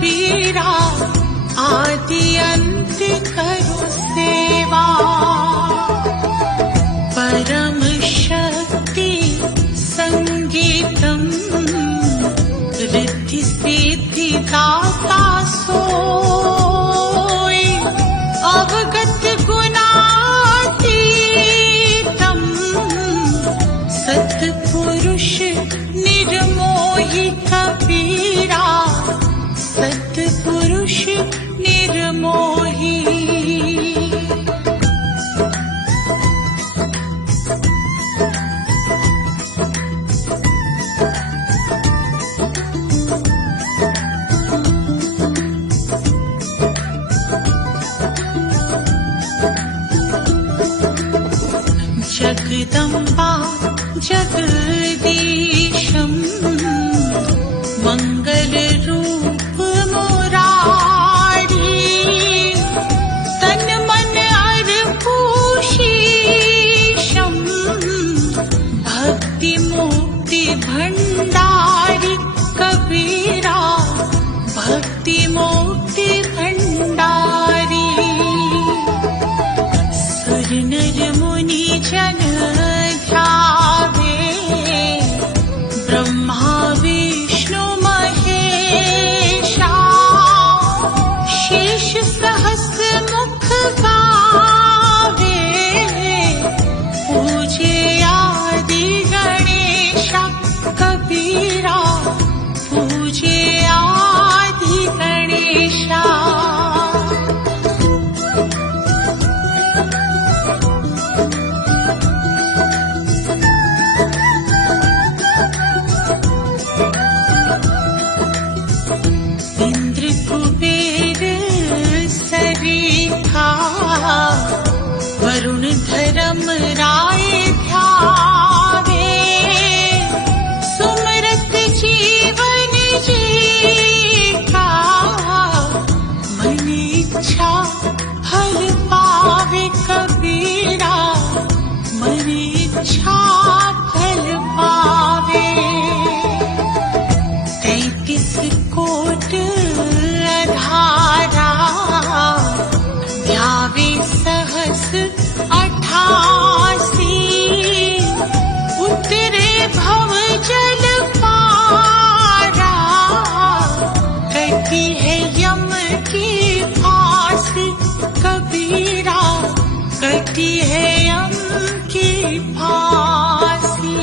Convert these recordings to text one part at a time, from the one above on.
कबीरा, आदि अंत करो सेवा। परम शक्ति संगीतम, रिद्धि सिद्धि दाता सोई। अवगत गुणातीतम, सत्पुरुष निर्मोही कबीरा, सत्पुरुष निर्मोही। जगदम्बा जगदीशम, मंगल रूप मुरारी। तन मन अर्पूशीशम, भक्ति मुक्ति भंडारी कबीरा, भक्ति मुक्ति भंडारी। सुर नर मुनि जन ध्यावे, ब्रह्मा विष्णु महेशा। शेष सहस्र मुख गावे, पूजे आदि गणेशा कबीरा, पूजे आदि गणेशा। इंद्र कुबेर सरीखा, वरुण धर्म राय ध्यावे। सुमरत जीवन जीता, मन इच्छा फल पावे कबीरा, मन इच्छा फल पावे। 33 कोट अधारा, ध्यावे सहस 88। उतरे भव जल पारा, कटी है यम की फांसी कबीरा, कटी है यम की फांसी।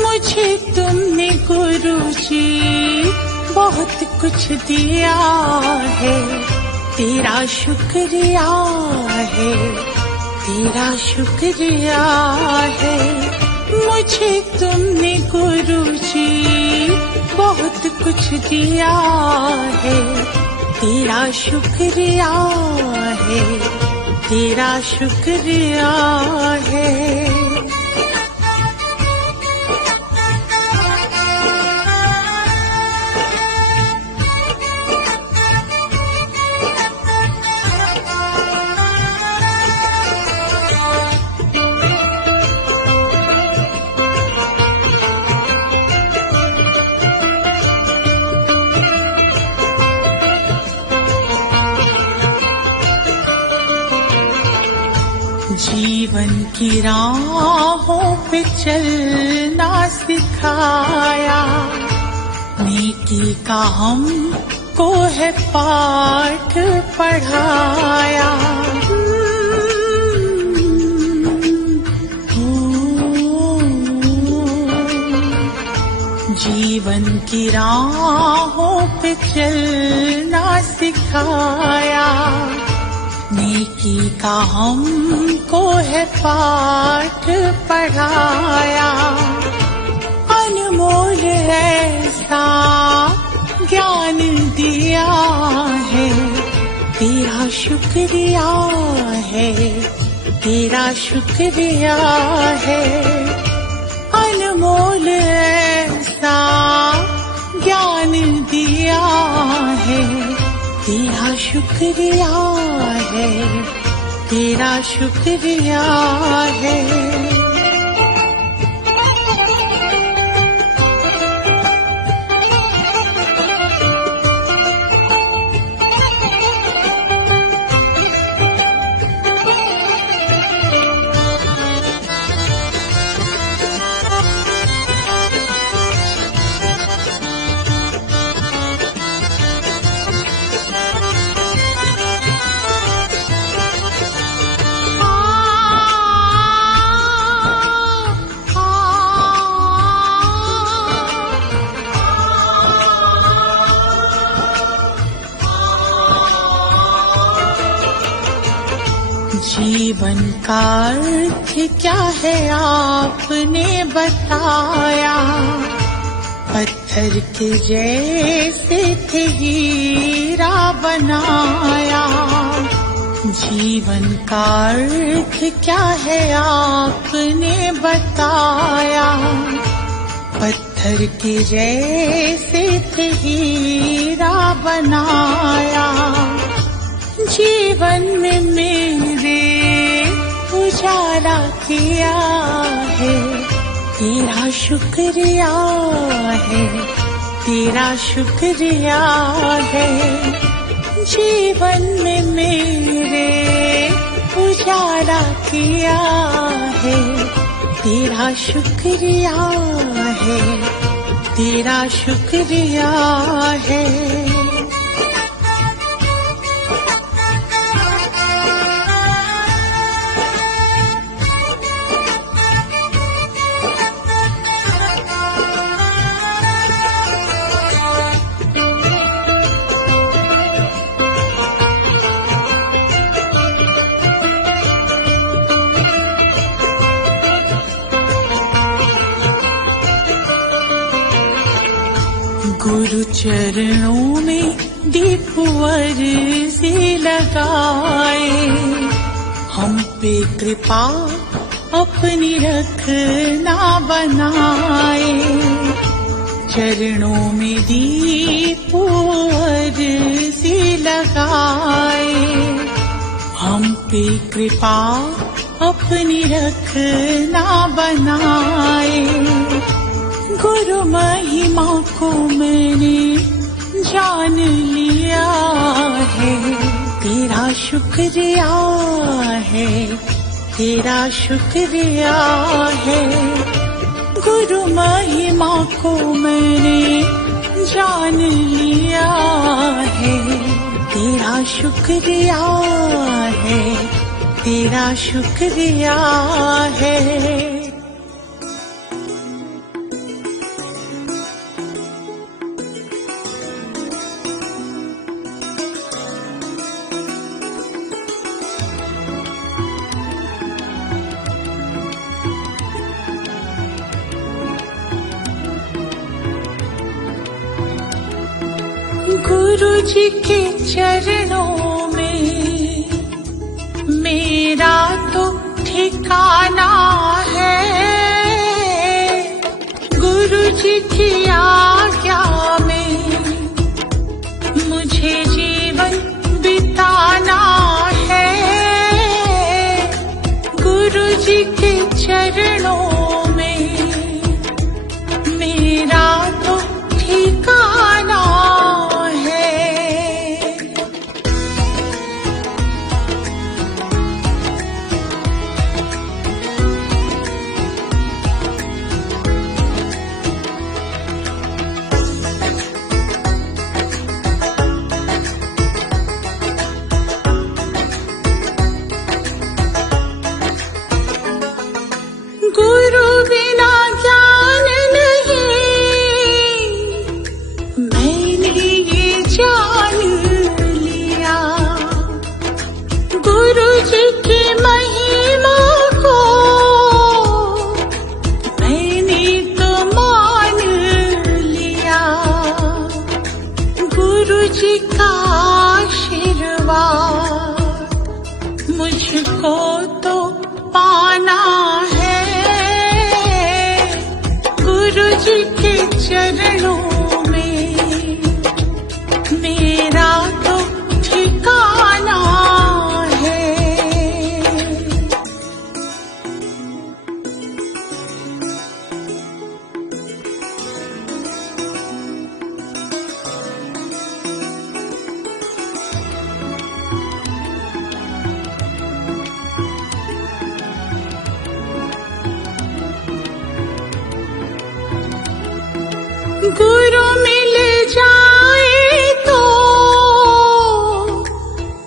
मुझे तुमने गुरुजी बहुत कुछ दिया है, तेरा शुक्रिया है, तेरा शुक्रिया है। मुझे तुमने गुरुजी बहुत कुछ दिया है, तेरा शुक्रिया है, तेरा शुक्रिया है। जीवन की राहों पे चलना सिखाया, नेकी का हमको है पाठ पढ़ाया। जीवन की राहों पे चलना सिखाया, नेकी का हमको है पाठ पढ़ाया। अनमोल ऐसा ज्ञान दिया है, तेरा शुक्रिया है, तेरा शुक्रिया है। अनमोल ऐसा ज्ञान दिया है, तेरा शुक्रिया है, तेरा शुक्रिया है। जीवन का अर्थ क्या है आपने बताया, पत्थर के जैसे थे हीरा बनाया। जीवन का अर्थ क्या है आपने बताया, पत्थर के जैसे थे हीरा बनाया। जीवन में मेरे उजाला किया है, तेरा शुक्रिया है, तेरा शुक्रिया है। जीवन में मेरे उजाला किया है, तेरा शुक्रिया है, तेरा शुक्रिया है। गुरु चरणों में दीप अर्ज़ी लगाए, हम पे कृपा अपनी रखना बनाए। चरणों में दीप अर्ज़ी लगाए, हम पे कृपा अपनी रखना बनाए। गुरु महिमा को मैंने जान लिया है, तेरा शुक्रिया है, तेरा शुक्रिया है। गुरु महिमा को मैंने जान लिया है, तेरा शुक्रिया है, तेरा शुक्रिया है। गुरु जी के चरणों में मेरा तो ठिकाना है, गुरु जी की आज्ञा में मुझे जीवन बिताना है। गुरु जी के चरणों में मेरा तो ठिकाना है। का आशीर्वाद मुझको तो पाना है, गुरु जी के चरणों में मेरा तो ठिकाना है। गुरु मिल जाए तो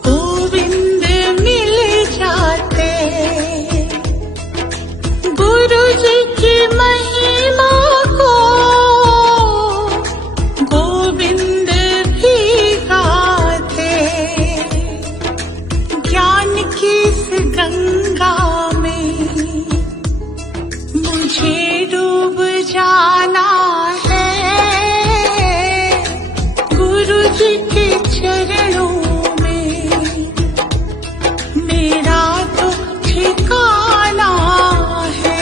गोविंद मिल जाते, गुरु जी की महिमा को गोविंद भी गाते। ज्ञान की इस गंगा में मुझे डूब जाना है, गुरु जी के चरणों में मेरा तो ठिकाना है।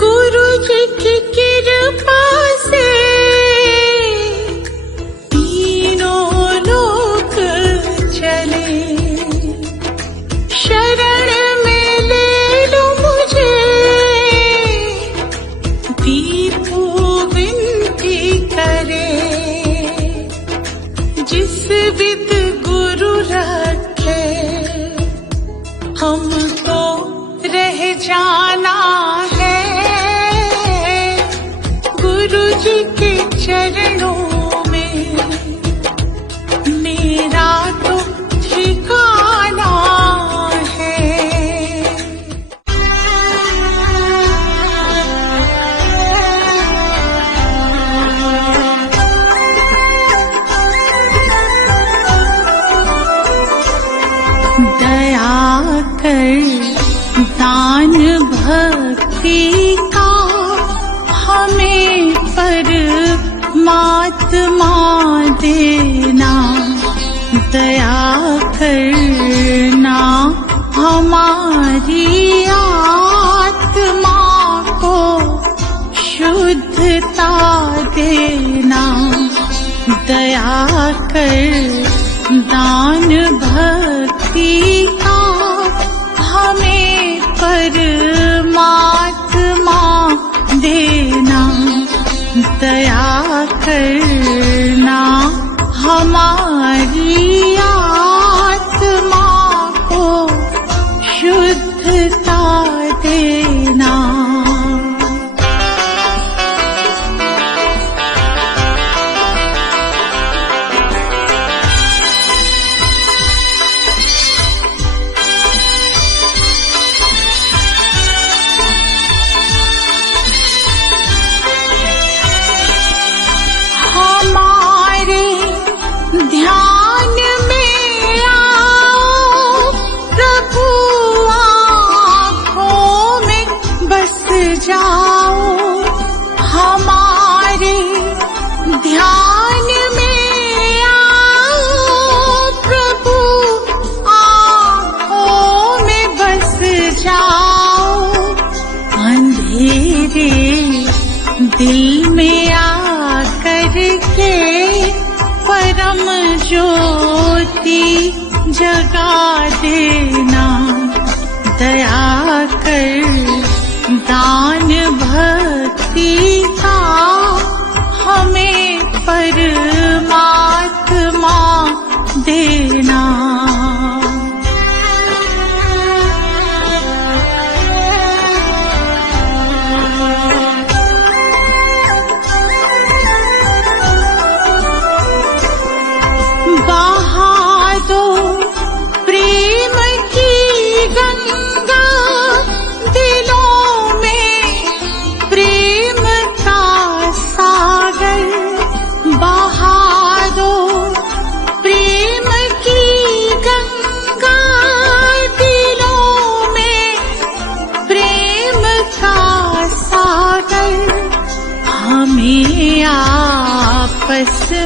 गुरु जी की कृपा से तीनों लोक चले, शरण में ले लो मुझे, दीपू विनती करे। जिस विद गुरु रखे हमको रह जाना है, गुरु जी के चरणों में मेरा तो ठिकाना है। दया कर दान भक्ति का हमें परमात्मा देना, दया करना हमारी आत्मा को शुद्धता देना, दया कर दान भक्ति का हमें परमात्मा देना, दया करना हमारी आत्मा को शुद्धता देना। ध्यान में आओ प्रभु, आँखों में बस जाओ, हमारे ध्यान में आओ प्रभु, आँखों में बस जाओ। अंधेरे दिल में आकर के परम ज्योति जगा देना, दया कर दान भक्ति का हमें परमात्मा देना। प्रेम की गंगा दिलों में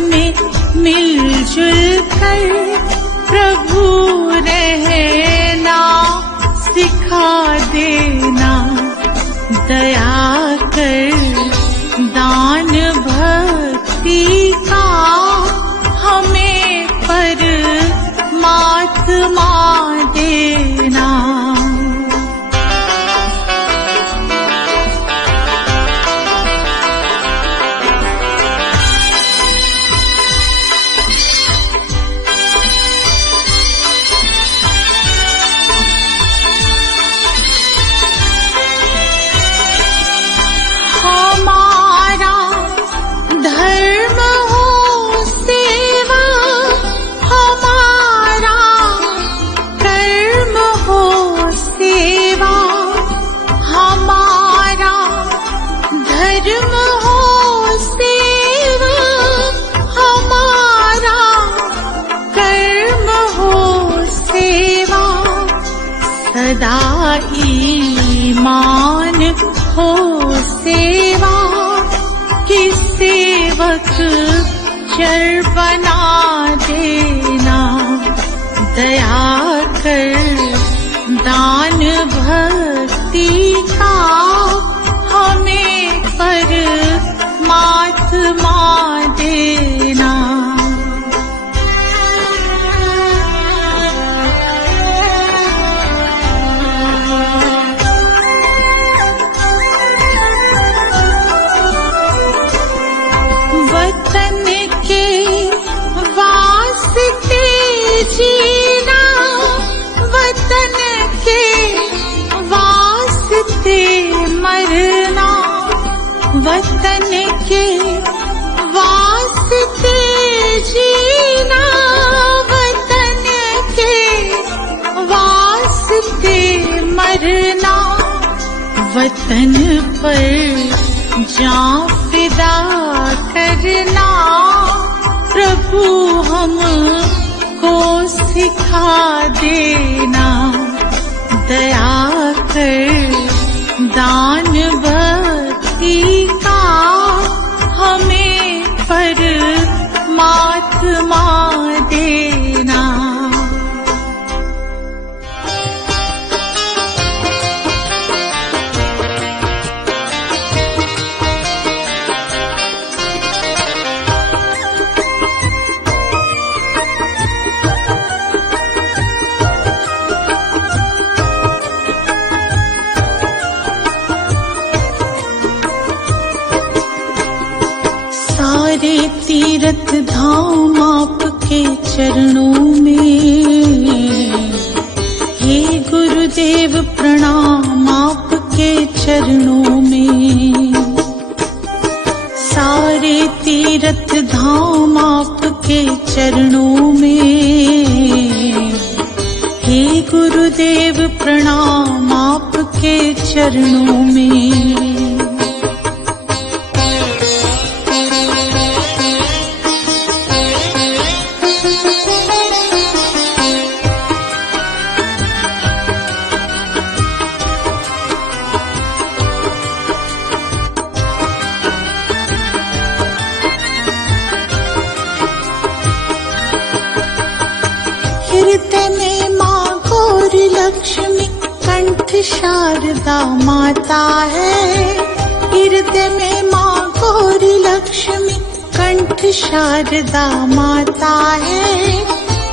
में मिलजुल कर प्रभु रहना सिखा देना। दया कर दान भक्ति का हमें परमात्मा देना। हमारा धर्म हो सेवा, हमारा कर्म हो सेवा। हमारा धर्म हो सेवा, हमारा कर्म हो सेवा। सदा ईमान हो सेवा कि सेवक चर बना देना। दया कर दान भक्ति का हमें परमात्मा देना। वतन के वास्ते जीना, वतन के वास्ते मरना। वतन के वास्ते जीना, वतन के वास्ते मरना। वतन पर जान फिदा करना प्रभु हमको सिखा देना। दया कर दान भक्ति का हमें परमात्मा देना। सारे तीर्थ धाम आपके चरणों में, हे गुरुदेव प्रणाम आपके चरणों में। सारे तीर्थ धाम आपके चरणों में, हे गुरुदेव प्रणाम आपके चरणों में। हृदय में माँ गौरी लक्ष्मी कंठ शारदा माता है। हृदय में माँ गौरी लक्ष्मी कंठ शारदा माता है।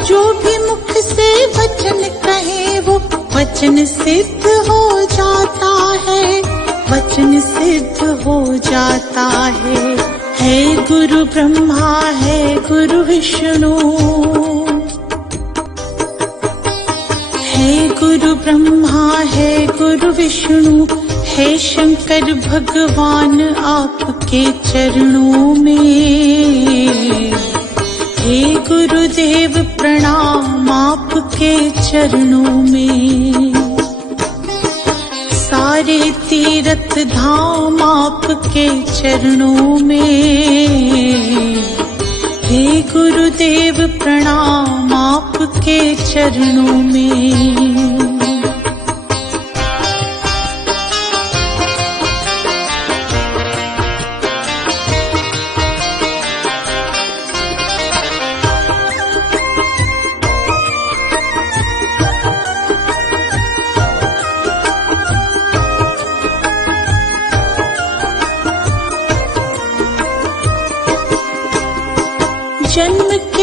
जो भी मुख से वचन कहे वो वचन सिद्ध हो जाता है, वचन सिद्ध हो जाता है। है गुरु ब्रह्मा है गुरु विष्णु, है गुरु ब्रह्मा है गुरु विष्णु, है शंकर भगवान आपके चरणों में। हे गुरुदेव प्रणाम आपके चरणों में। सारे तीर्थ धाम आपके चरणों में। हे गुरुदेव प्रणाम आपके चरणों में।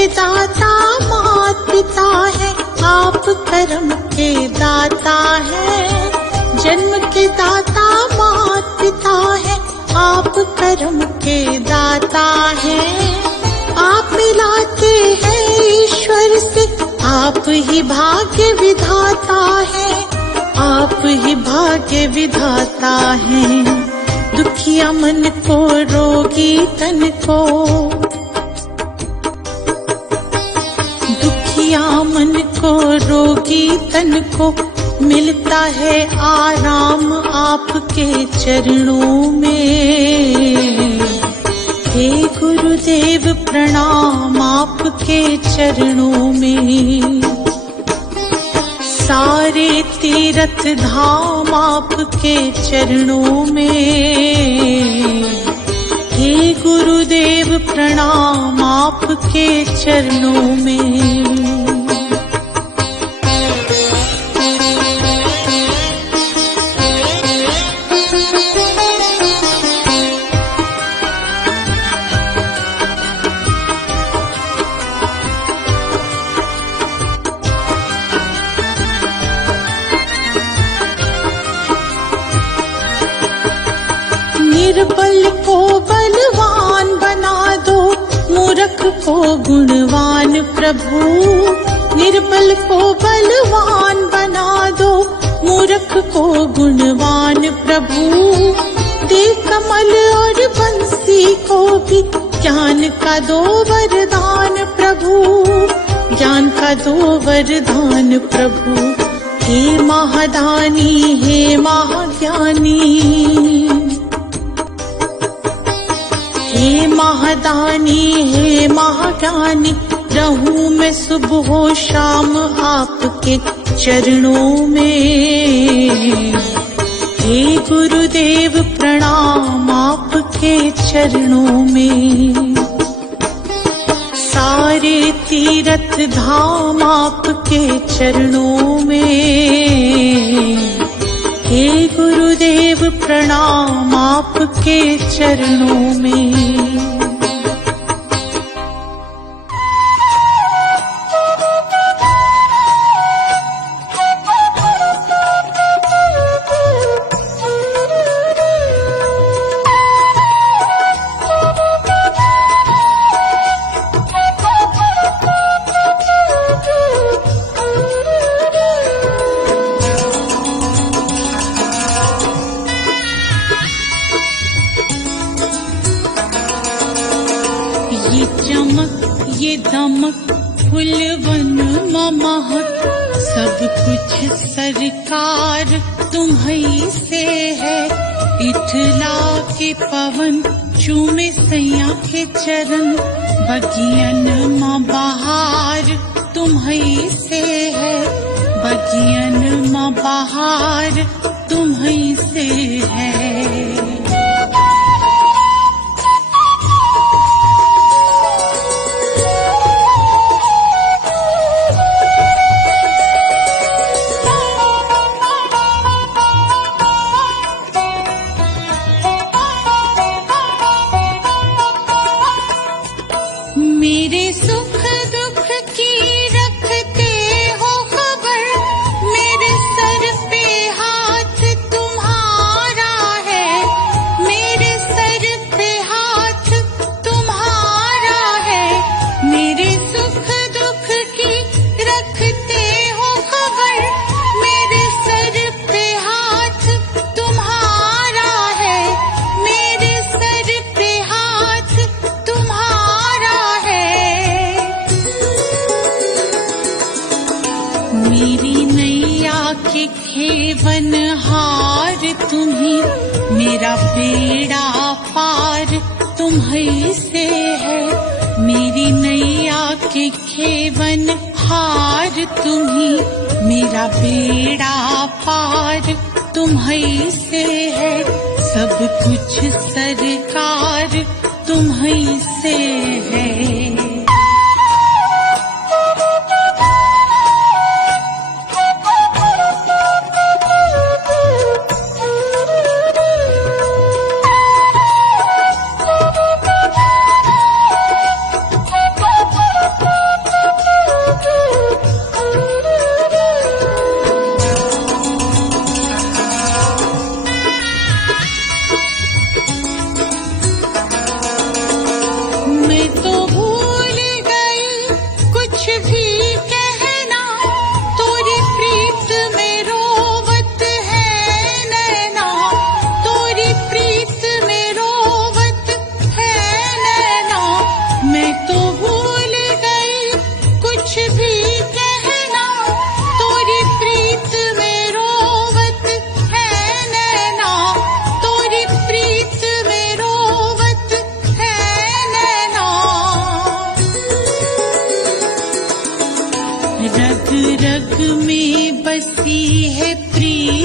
के दाता मात पिता है, आप कर्म के दाता है। जन्म के दाता मात पिता है, आप कर्म के दाता है। आप मिलाते हैं ईश्वर से, आप ही भाग्य विधाता है, आप ही भाग्य विधाता है। दुखिया मन को रोगी तन को, दुखिया मन को रोगी तन को मिलता है आराम आपके चरणों में। हे गुरुदेव प्रणाम आपके चरणों में। सारे तीर्थ धाम आपके चरणों में। हे गुरुदेव प्रणाम आपके चरणों में। निर्बल को बलवान बना दो, मूर्ख को गुणवान प्रभु। निर्बल को बलवान बना दो, मूर्ख को गुणवान प्रभु। दे कमल और बंसी को भी ज्ञान का दो वरदान प्रभु, ज्ञान का दो वरदान प्रभु। हे महादानी हे महाज्ञानी, हे महादानी हे महाज्ञानी। रहूं मैं सुबह शाम आपके चरणों में। हे गुरुदेव प्रणाम आपके चरणों में। सारे तीर्थ धाम आपके चरणों में। हे गुरुदेव प्रणाम आपके चरणों में। ये दमक फुलवन महक, सब कुछ सरकार तुम्हीं से है। इठला के पवन चूमे सैया के चरण, बगियन माँ बहार तुम्हीं से है। बगियन माँ बहार तुम्हीं से है। मेरे सुख दुख की रखते हो खबर, मेरे सर पे हाथ तुम्हारा है। मेरे सर पे हाथ तुम्हारा है। मेरे सुख दुख की रखते हो खबर, मेरे सर पे हाथ तुम्हारा है। मेरे सर पे हाथ तुम्हारा है। मेरी नैया के खेवन हार तुम्हीं, मेरा बेड़ा पार तुम्हीं से है। मेरी नैया के खेवन हार तुम्हीं, मेरा बेड़ा पार तुम्हीं से है। सब कुछ सरकार तुम्हीं से है।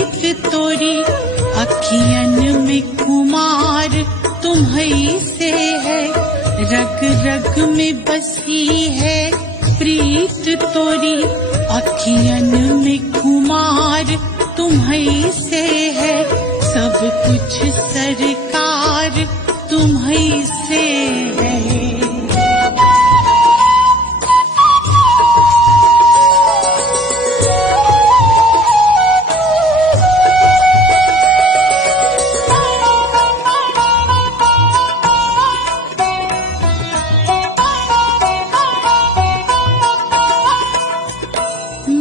प्रीत तोरी अखियन में कुमार तुम्हीं से है, रग रग में बसी है प्रीत तोरी अखियन में कुमार तुम्हीं से है, सब कुछ सरकार तुम्हीं से है।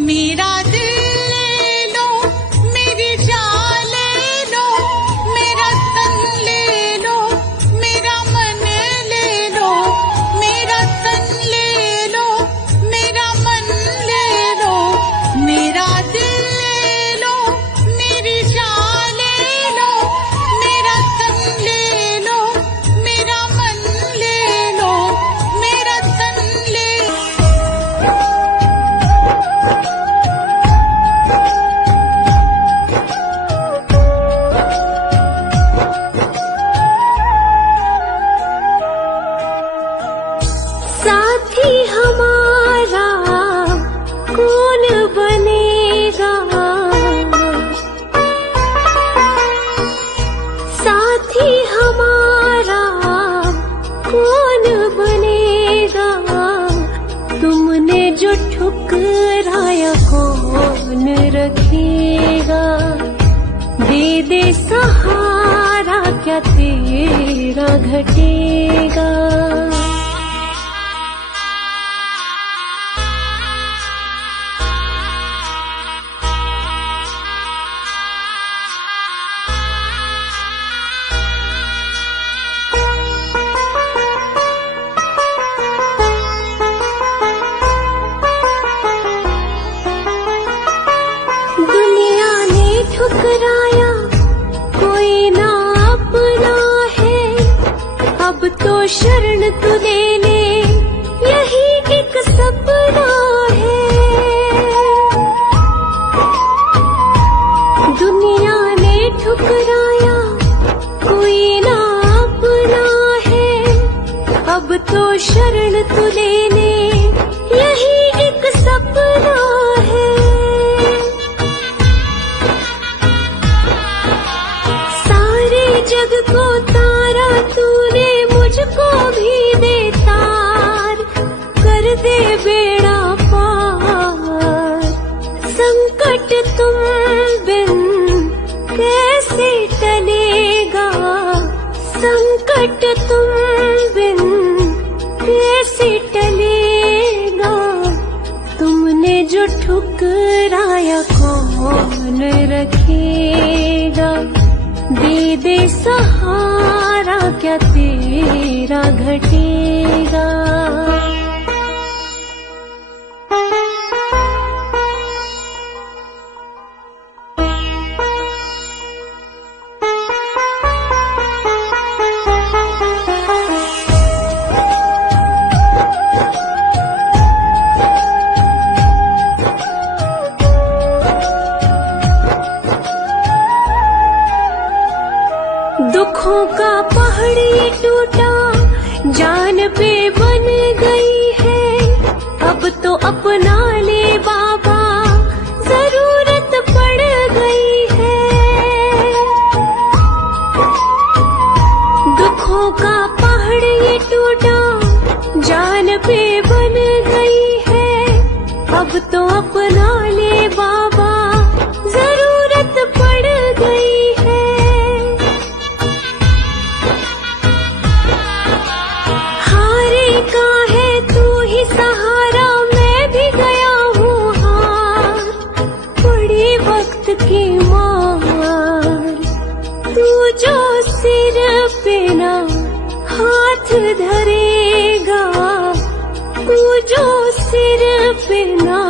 मेरा दिल ले लो, मेरी जान ले लो, मेरा तन ले लो, मेरा मन ले लो, मेरा तन ले लो, मेरा मन ले लो, मेरा दिल ले लो, मेरी जान ले लो, मेरा तन ले लो, मेरा मन ले लो, मेरा तन ले साथी हमारा कौन बनेगा, साथी हमारा कौन बनेगा, तुमने जो ठुकराया कौन रखेगा, दे दे सहारा क्या तेरा घटेगा। दुनिया ने ठुकराया कोई ना अपना है, अब तो शरण तू ले ले यही एक सपना है। दुनिया ने ठुकराया कोई ना अपना है, अब तो शरण तू ले ले यही एक सपना है। सारे जग को तारा तूने मुझको भी दे तार, कर दे बेड़ा पार, संकट तुम बिन कैसे टलेगा, संकट तुम बिन कैसे टलेगा, तुमने जो ठुकराया कौन रखेगा, दे दे सहारा क्या तेरा घटेगा। दुखों का पहाड़ी टूटा जान पे बन गई है, अब तो अपना ले बाबा जरूरत पड़ गई है। दुखों का पहाड़ी टूटा जान पे बन गई है, अब तो अपना ले बाबा जरूरत पड़ गई है। का है तू ही सहारा, मैं भी गया हूँ हार, पड़ी वक्त की मार, तू जो सिर पे ना हाथ धरेगा, तू जो सिर पे ना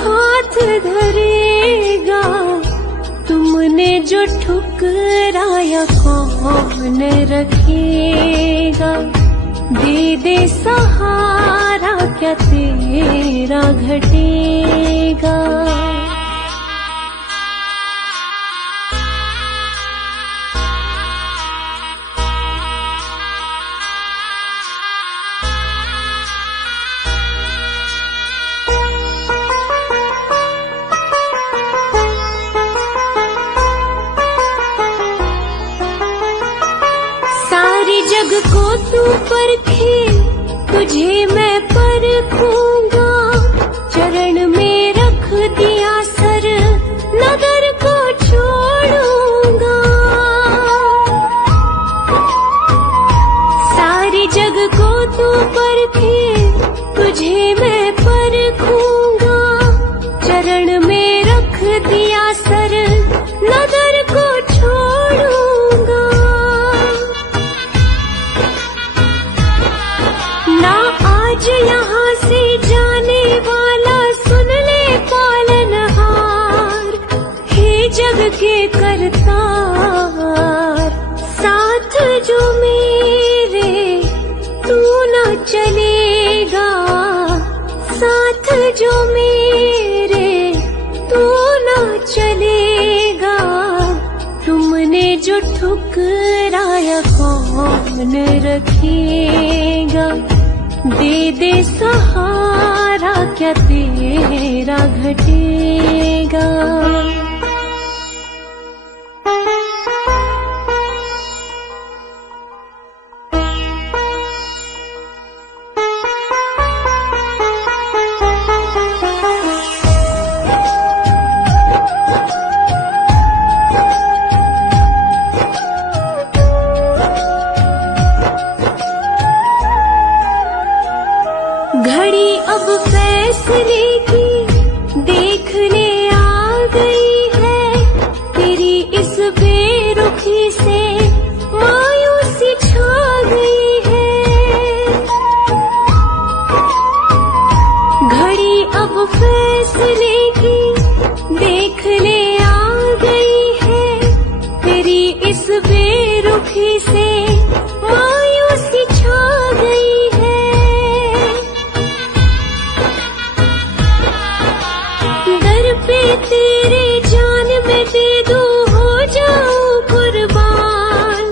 हाथ धरेगा, तुमने जो ठुकराया कौन रखेगा, दे दे सहारा क्या तेरा घटेगा। जग को तू परखे, तुझे मैं परखूंगा। चरण में रख दिया सर, नगर को छोड़ूंगा। सारे जग को तू परखे, तुझे मैं परखूंगा। चरण में रख दिया सर, नगर को छोड़ूंगा। ना आज यहाँ से जाने वाला, सुन ले पालनहार। हे जग के करतार, साथ जो मेरे तू न चलेगा। साथ जो मेरे तू न चलेगा। तुमने जो ठुकराया कौन रखेगा। दे दे सहारा, क्या तेरा घटेगा। घड़ी अब फैसले की देखने आ गई है। तेरी इस बेरुखी से मायूसी छा गई है। घड़ी अब फैसले की देखने आ गई है। तेरी इस बेरुखी से मायूसी छा गई है। दर पे तेरे जान में दे दूं, हो जाऊं कुर्बान।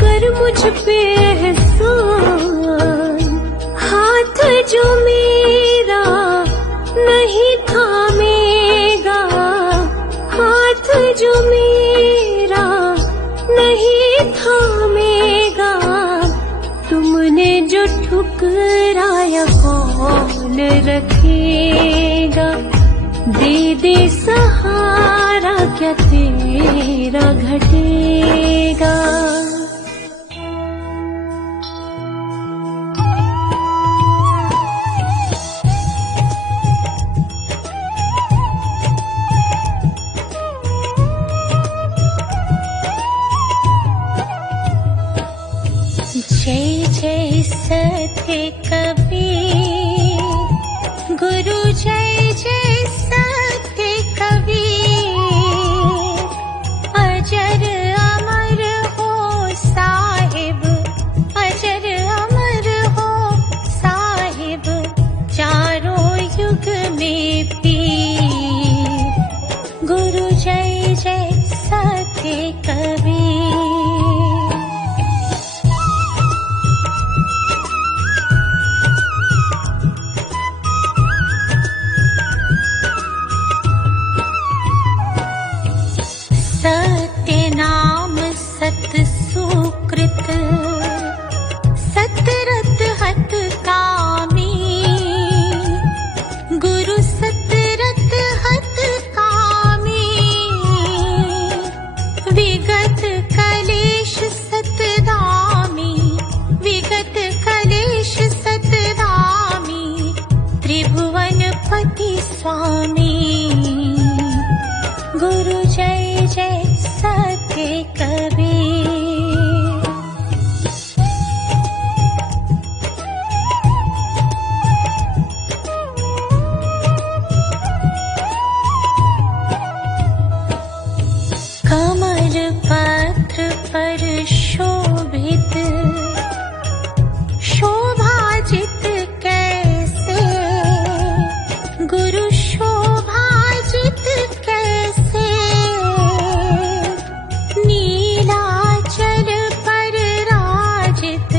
कर मुझ पे एहसान। हाथ जो मेरा नहीं थामेगा। हाथ जो मेरा नहीं थामेगा। तुमने जो ठुकराया कौन रखेगा। दे दे सहारा, क्या तेरा घटेगा। जय जय सत्य कबीर, गुरु जय जय सत्य कबीर। अजर अमर हो साहिब, अजर अमर हो साहिब। चारों युग में पीर, गुरु जय जय सत्य कबीर। सत्य नाम सत सुकृत, सतरत हत कामी। गुरु सतरत हत कामी। विगत कलेश सतधामी, विगत कलेश सतधामी। त्रिभुवन पति स्वामी, गुरु जय जय सत्य कबीर। कमल पत्र पर शोभित, शोभाजित कैसे। गुरु शोभाजित कैसे। नीलाचल पर राजित,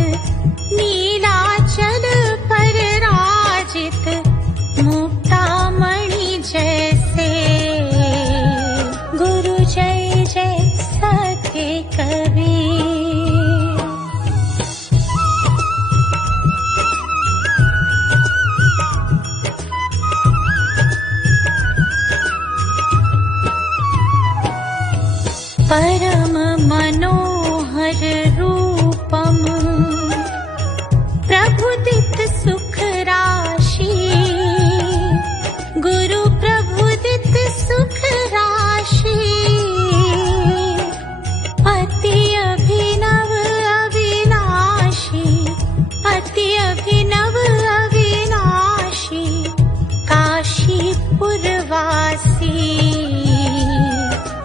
नीलाचल पर राजित। मुक्तामणि जैसे। गुरु जय जय सत्य कबीर। परम मनोहर रूपम प्रभुदित सुख राशि गुरु प्रभुदित सुख राशि अति अभिनव अविनाशी अति अभिनव अविनाशी काशीपुरवासी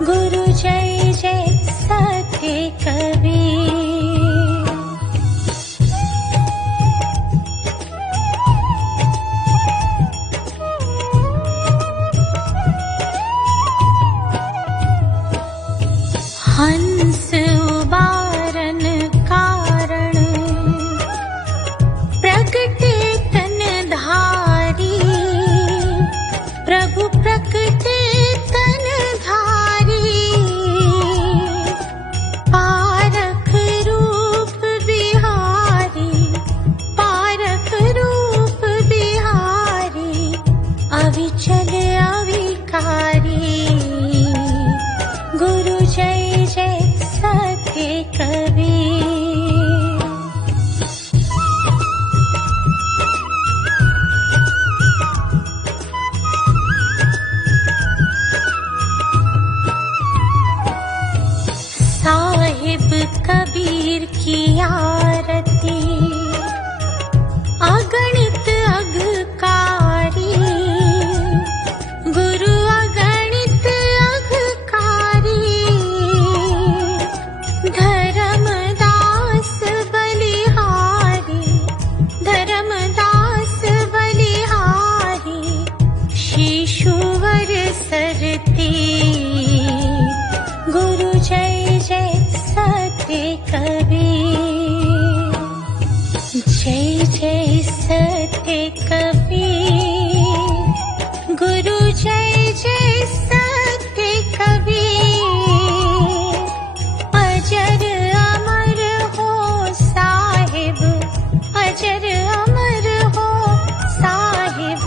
गुरु जय जय सत्य कबीर। हंस उबारन कारण प्रगटे तन धारी प्रभु प्रगटे तन धारी पारख रूप बिहारी अविचल अविकारी गुरु जय जय सत्य कबीर। साहिब कबीर की आरती अगणित अघकारी गुरु अगणित अघकारी धर्मदास बलिहारी शिशुवर सरती गुरु जय जय सत्य कबीर। जय जय सत्य कबीर गुरु जय जय सत्य कबीर। अजर अमर हो साहिब अजर अमर हो साहिब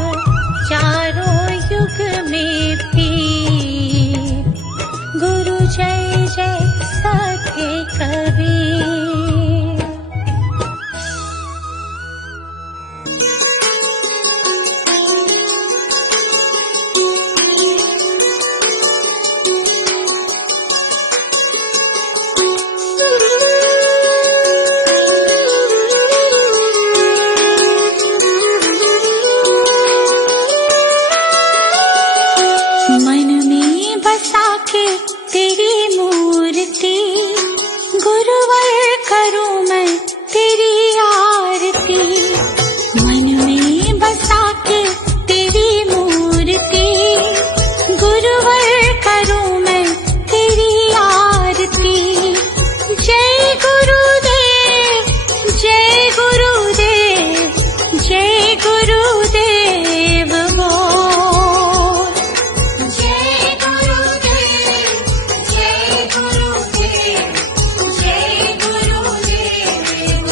चारों युग में पीर गुरु जय जय सत्य कबीर। मन में बसा के तेरी मूर्ति गुरुवर करूं मैं तेरी आरती। मन में बसा के तेरी मूर्ति गुरुवर करूं मैं तेरी आरती। जय गुरुदेव जय गुरुदेव जय गुरुदेव बोल। जय गुरुदेव जय गुरुदेव जय गुरुदेव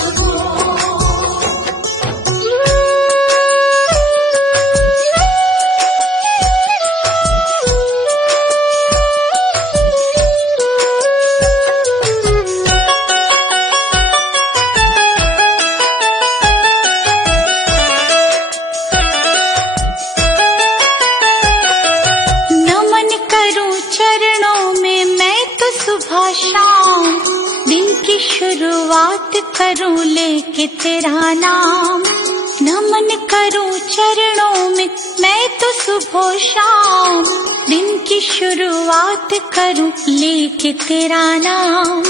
नमन करूं चरणों में मैं तो सुबह शाम दिन की शुरुआत करूं लेके तेरा नाम। नमन करूं चरणों में मैं तो सुबह शाम दिन की शुरुआत करूं लेके तेरा नाम।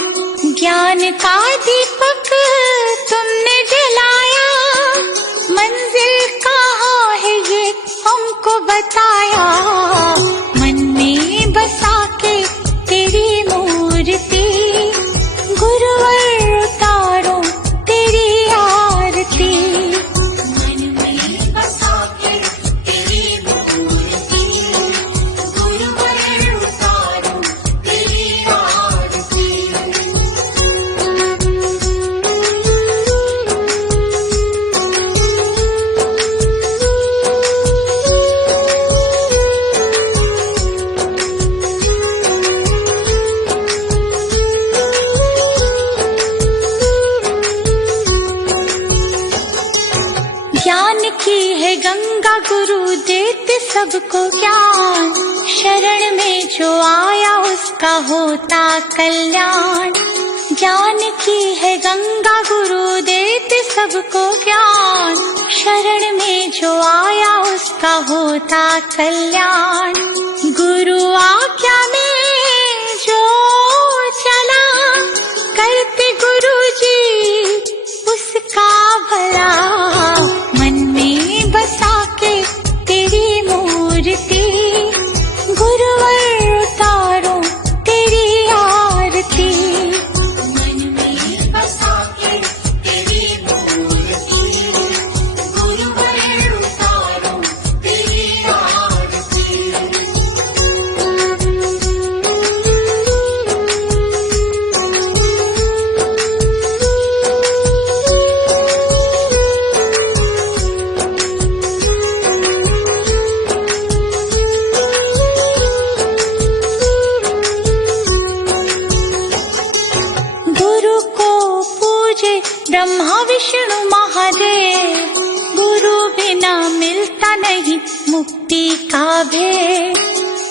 ज्ञान का दीपक तुमने जलाया मंजिल कहाँ है ये हमको बताया। मन में बसा के तेरी मूर्ति गुरुवर उतारो तेरी आरती। मन में बसा के तेरी मूर्ति गुरुवर उतारो तेरी आरती। गुरु देते सबको ज्ञान, शरण में जो आया उसका होता कल्याण। ज्ञान की है गंगा गुरु देते सबको ज्ञान, शरण में जो आया उसका होता कल्याण। गुरु आज्ञा में जो चला, करते गुरु जी उसका भला। मन में बसा के तेरी मूर्ति, गुरुवर उतारो तेरी आरती। मन में बसा के तेरी मूर्ति, गुरुवर उतारो तेरी आरती। गुरु को पूजे ब्रह्मा विष्णु महादेव, गुरु बिना मिलता नहीं मुक्ति का भेद।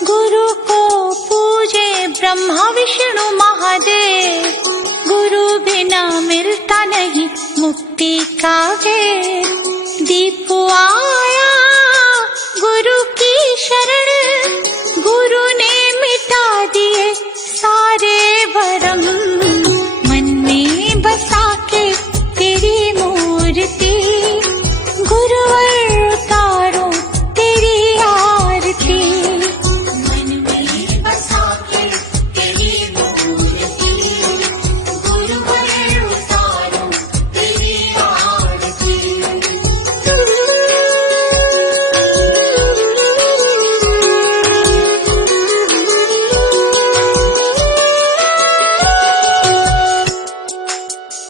गुरु को पूजे ब्रह्मा विष्णु महादेव, गुरु बिना मिलता नहीं मुक्ति का भेद। दीप आया गुरु की शरण